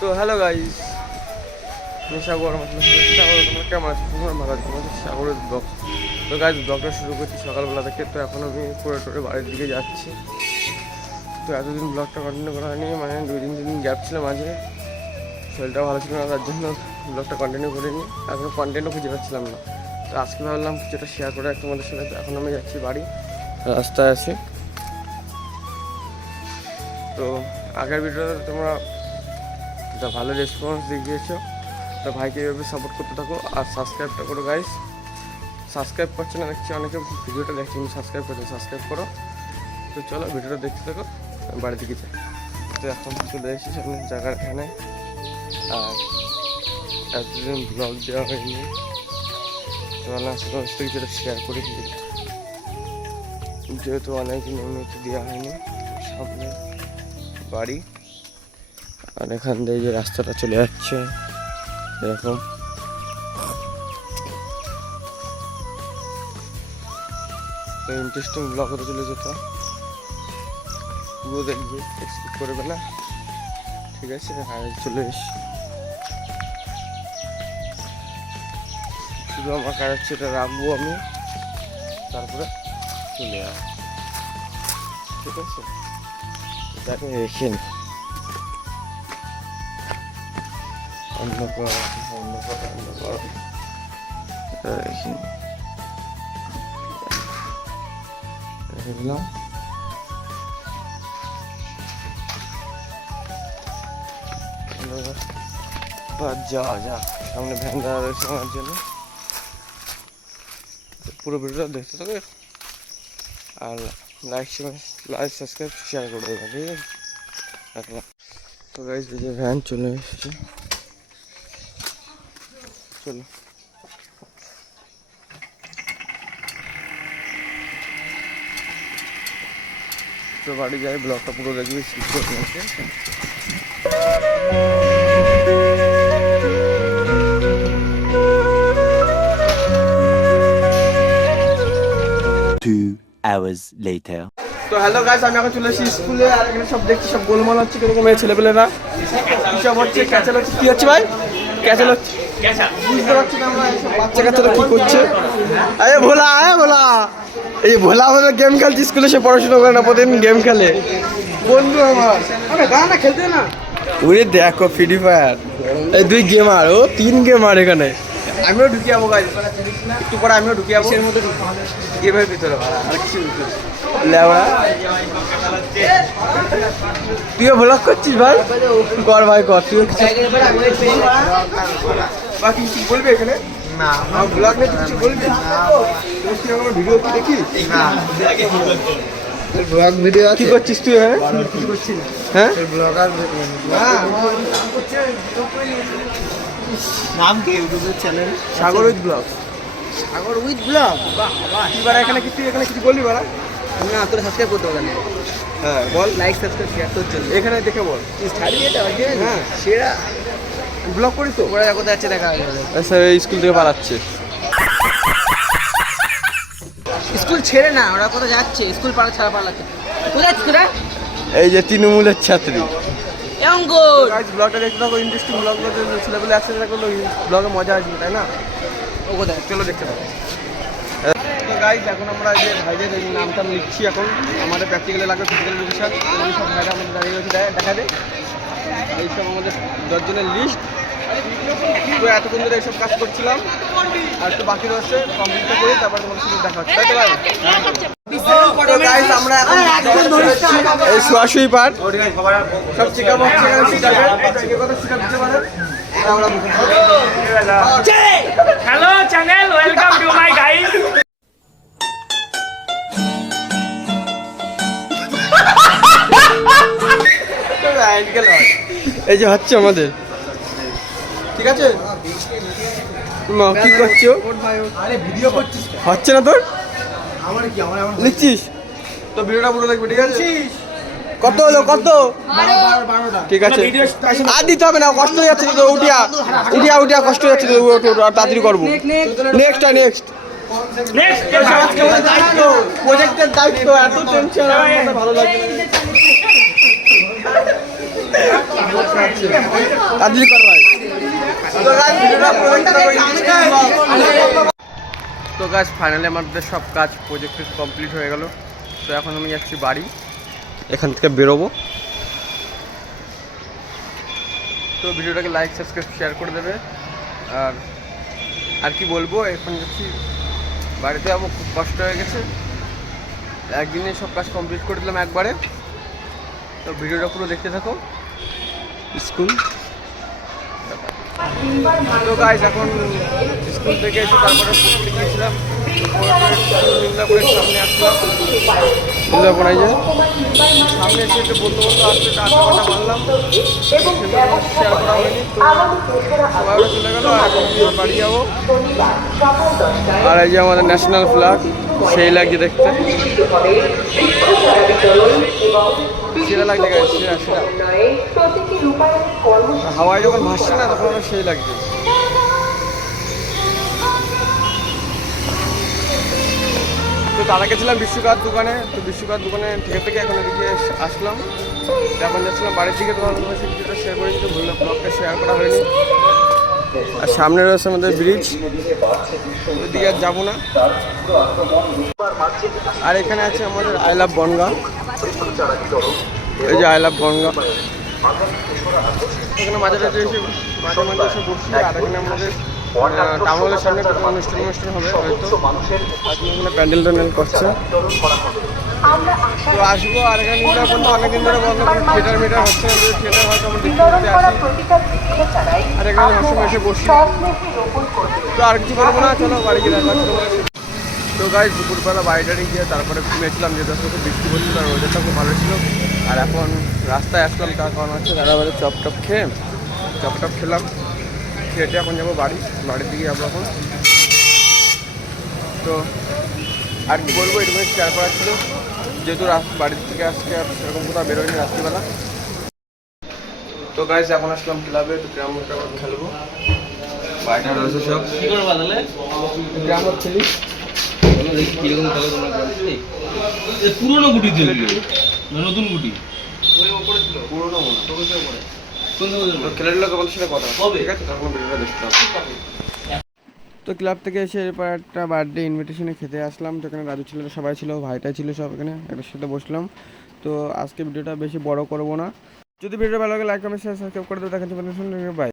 তো hello guys, আমি সাগর। তোমরা কেমন আছো? তোমরা ভালো আছো? তোমাদের সাগরের ব্লগ। তো গাইস, ব্লগটা শুরু করছি সকালবেলা থেকে। তো এখন আমি পরে টোরে বাড়ির দিকে যাচ্ছি। তো এতদিন ব্লগটা কন্টিনিউ করা হয়নি, মানে 2-3 দিন গ্যাপ ছিল মাঝে। শরীরটা ভালো ছিল না, তার জন্য ব্লগটা কন্টিনিউ করিনি। এখন কন্টেন্টও খুঁজে পাচ্ছিলাম না। তো আজকে ভাবলাম কিছুটা শেয়ার করে তোমাদের সাথে। তো এখন আমি যাচ্ছি বাড়ি, রাস্তায় আছি। তো আগের ভিডিওতে তোমরা একটা ভালো রেসপন্স দেখিয়েছো। তো ভাইকে এইভাবে সাপোর্ট করতে থাকো আর সাবস্ক্রাইবটা করো গাইস। সাবস্ক্রাইব করছে না দেখছি, অনেকে ভিডিওটা দেখছি কিন্তু সাবস্ক্রাইব করছে, সাবস্ক্রাইব করো। তো চলো ভিডিওটা দেখতে থাকো, আমি বাড়ি দিকে যাই। তো এখন চলে এসেছি সামনে জায়গার এখানে। আর এতদিন ব্লগ দেওয়া হয়নি, তো তোমার সাথে কিছুটা শেয়ার করি, যেহেতু অনেকদিন এমনিতে দেওয়া হয়নি। সামনে বাড়ি, আর এখান দিয়ে যে রাস্তাটা চলে যাচ্ছে এরকম। তো ইন্টারেস্টিং ব্লগ হতে চলে যেত, পুরো দেখবে, এক্সপেক্ট করবে না, ঠিক আছে? হ্যাঁ, চলে এসি। শুধু আমার কাজ হচ্ছে এটা রাখবো আমি, তারপরে চলে যাবো, ঠিক আছে? তাকে রেখে নি অন্য কর রেখে দিলাম। যাওয়া যাক, সামনে ভ্যান দাঁড়া রয়েছে আমার জন্য। পুরো ভিডিওটা দেখতে থাকবে আর লাইক সাবস্ক্রাইব শেয়ার করে দেবেন, ঠিক আছে? রাখলাম। তো গাইস, এই যে ভ্যান চলে এসেছে, চলো। তো বাড়ি যাই, ব্লগটা পুরো দেখবি, স্কিপ করে নিয়েছে। 2 hours later. তো হ্যালো গাইস, আমি এখন চলে এসেছি স্কুলে। আর এখানে সব দেখছি, সব গোলমাল হচ্ছে, কিরকম এই ছেলেপেলেরা কি সব হচ্ছে, ক্যাচাল হচ্ছে। কি হচ্ছে ভাই? ক্যাচাল হচ্ছে, বুঝতে পারছি না আমরা এইসব বাচ্চা কাচ্চারা কি করছে। আরে ভোলা, ভোলা, এই ভোলা আমাদের গেম খেলছে স্কুলে, সে পড়াশোনা করে না, প্রতিদিন গেম খেলে বন্ধু আমার। না খেলতে না, ওরে দেখো ফ্রি ফায়ার, এই 2 গেমার, ও 3 গেমার এখানে। আমিও ঢুকে যাবো গাইস, একটু পরে আমিও ঢুকে যাবো এর মধ্যে, গেমের ভিতরে। আর কিছু তুইও ব্লগ করছিস ভাই? কর ভাই, কর। তুইও বাকি কিছু বলবি এখানে? না, আমার ব্লগ নিয়ে কিছু বলবি? আমার ভিডিও কি দেখিস? না, ব্লগ ভিডিও কি করছিস তুই? কিছু করছিস? হ্যাঁ, ব্লগার নাম কি ইউটিউবের channel? Sagar with blog. Sagar with blog, বাহ বাহ। এবার এখানে কি তুই এখানে কিছু বলবি বলা? না, তোরা সাবস্ক্রাইব করতে হবে না। হ্যাঁ বল, লাইক সাবস্ক্রাইব শেয়ার তোর জন্য। এখানে দেখে বল, তুই ছাড়বি এটা? হ্যাঁ, সেরা ব্লগ করিস তো। ওরা কোথায় যাচ্ছে দেখা যাবে। স্যার স্কুল থেকে পালাচ্ছে, স্কুল ছেড়ে না, ওরা কোথায় যাচ্ছে? স্কুল পাড়া ছাড়া পালাচ্ছে। কোথায় যাচ্ছে তোরা? এই যে তৃণমূলের ছাত্রী। এঙ্গুল গাইস, ব্লগটা দেখতে থাকো, ইন্টারেস্টিং ব্লগ। ছেলেগুলো একসাথে থাকলে ব্লগে মজা আসবে, তাই না? ও কোথায়? চলো দেখতে থাকো। তো গাইস, এখন আমরা যে ভাইদের নামটা লিখছি, এখন আমাদের প্র্যাকটিক্যালে লাগবে ফিজিক্যাল এডুকেশন। এই সব ভাইরা আমাদের দাঁড়িয়ে রয়েছে, দেখা দেয় এইসব আমাদের 10 জনের লিস্ট। তো এতক্ষণ ধরে এইসব কাজ করছিলাম, আর একটু বাকি রয়েছে, কমপ্লিটটা করি, তারপর তোমাদের সাথে দেখা হচ্ছে, তাই তো ভাই? তো গাইস, আমরা এখন এই শোয়াশুই পার সব চেকআপ হচ্ছে, Hello channel, welcome to my guys. এই যে হচ্ছে আমাদের, ঠিক আছে? কি করছো? ভিডিও করছিস? হচ্ছে না তোর? লিখছিস তো? ভিডিওটা পুরো দেখবি, ঠিক আছে? কত হলো? কত? ঠিক আছে, আর দিতে হবে না, কষ্ট হয়ে যাচ্ছে তো। উঠিয়া কষ্ট হয়ে যাচ্ছে তো, তাড়াতাড়ি করবো। নেক্সট দায়িত্ব, প্রজেক্টের দায়িত্ব, এত টেনশন, ভালো লাগে। তাড়াতাড়ি কর ভাই। তো গাছ ফাইনালি আমাদের সব কাজ প্রজেক্ট কমপ্লিট হয়ে গেল। তো এখন আমি যাচ্ছি বাড়ি, এখান থেকে বেরোবো। তো ভিডিওটাকে লাইক সাবস্ক্রাইব শেয়ার করে দেবে। আর কি বলবো, এখন যাচ্ছি বাড়িতে। আমার খুব কষ্ট হয়ে গেছে, একদিনে সব কাজ কমপ্লিট করে দিলাম একবারে। তো ভিডিওটা পুরো দেখতে থাকো। স্কুল তো গাইস, এখন স্কুল থেকে এসে তারপরে পড়তে গিয়েছিলাম। মিদনাপুরের সামনে আসলাম, মিদনাপুর এই যে সামনে এসে একটু বন্ধু আসলে টাটা মারলাম, শেয়ার করা হয়নি। তো সবাই চলে গেলো, আর এখন বাড়ি যাবো। আর এই যে আমাদের ন্যাশনাল ফ্ল্যাগ, সেই লাগছে দেখতে, সেটা লাগছে গাইস, সেটা হাওয়ায় যখন ভাসছে না তখন আমার সেই লাগছে। তো তারা গেছিলাম বিশ্বকাপ দোকানে। তো বিশ্বকাপ দোকানে থেকে এখন এদিকে আসলাম। এখন যাচ্ছিলাম বাড়ির দিকে। তোমার সে কিছুটা শেয়ার করে দিতে ভুললাম, ব্লগটা শেয়ার করা হয়নি। আর সামনে রয়েছে আমাদের ব্রিজ, ওইদিকে আর যাবো না। আর এখানে আছে আমাদের আই লাভ বনগাঁ, এই যে আই লাভ বনগাঁ। এখানে মাঝে মাঝে এসে বসছি। আর এখানে আমাদের টাউন হলের সামনে অনুষ্ঠান হবে হয়তো, এখানে প্যান্ডেল ট্যান্ডেল করছে। তো আসবো। আর এখানে বন্ধু অনেকদিন ধরে বন্ধ, থিয়েটার মিটার হচ্ছে না, থিয়েটার হয়তো আমরা দেখতে আসি। আর এখানে সবসময় এসে বসছি। তো আর কিছু বলবো না, চলো বাড়ি গিয়ে দেখা। তো গাইস, দুপুরবেলা বাড়ি গিয়ে তারপরে ঘুমিয়েছিলাম, যেহেতু আজকে বৃষ্টি পড়ছিল আর ওয়েদারটা খুব ভালো ছিল। আর এখন রাস্তায় আসলাম, তার কারণ হচ্ছে দাদাবাড়ি চপ খেলাম, খেটে এখন যাবো বাড়ির দিকে যাবো এখন। তো আর কি বলবো, এটুকু শেয়ার করার ছিল, যেহেতু বাড়ির থেকে আজকে আর সেরকম কোথাও বেরোয়নি রাত্রিবেলা। তো গাইস, এখন আসলাম ক্লাবে, তো গ্রামে খেলবো। বাড়িটা রয়েছে সব গ্রামে খেলি। পুরোনো গুটি দিয়ে নতুন গুটি পুরোনো মনে তো খেলাধুলা তোমাদের সাথে কথা হবে, ঠিক আছে? তখন ভিডিওটা দেখতে হবে। তো ক্লাব থেকে এসে এরপর একটা বার্থডে ইনভিটেশনে খেতে আসলাম, যেখানে রাজু ছিল, সবাই ছিল, ভাইটা ছিল, সব এখানে একটার সাথে বসলাম। তো আজকে ভিডিওটা বেশি বড় করবো না। যদি ভিডিওটা ভালো লাগে লাইক কমেন্ট শেয়ার সাবস্ক্রাইব করে দেবো। দেখাচ্ছি বাই।